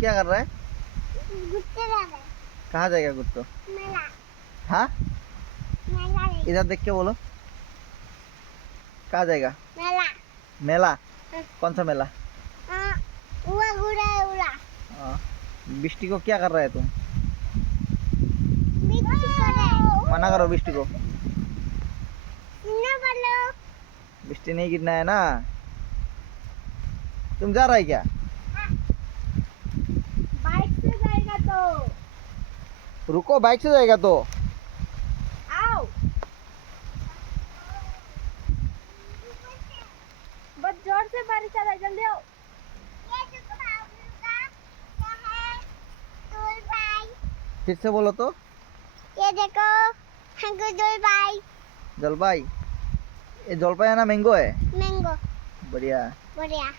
क्या कर रहा है? घूमते जा रहे हैं। कहाँ जाएगा गुट्टू? मेला हाँ, मेला रे। इधर देख के बोलो, कहाँ जाएगा? मेला मेला? कौन सा मेला? उड़ा उड़ा उड़ा हाँ। बिष्टी को क्या कर रहा है तुम? बिच्छू करे मना करो बिष्टी को। ना बोलो। बिष्टी नहीं गिरना है ना। तुम जा रहा है क्या? बाइक से जाएगा तो रुको, बाइक से जाएगा तो। आओ। बस जोर से बारिश आ रहा है, जल्दी आओ। ये देखो भाई, क्या है? दूर भाई। फिर से बोलो तो। ये देखो हमको दूर भाई। जलपाई? ये जलपाई है ना मैंगो है? मैंगो बढ़िया। बढ़िया।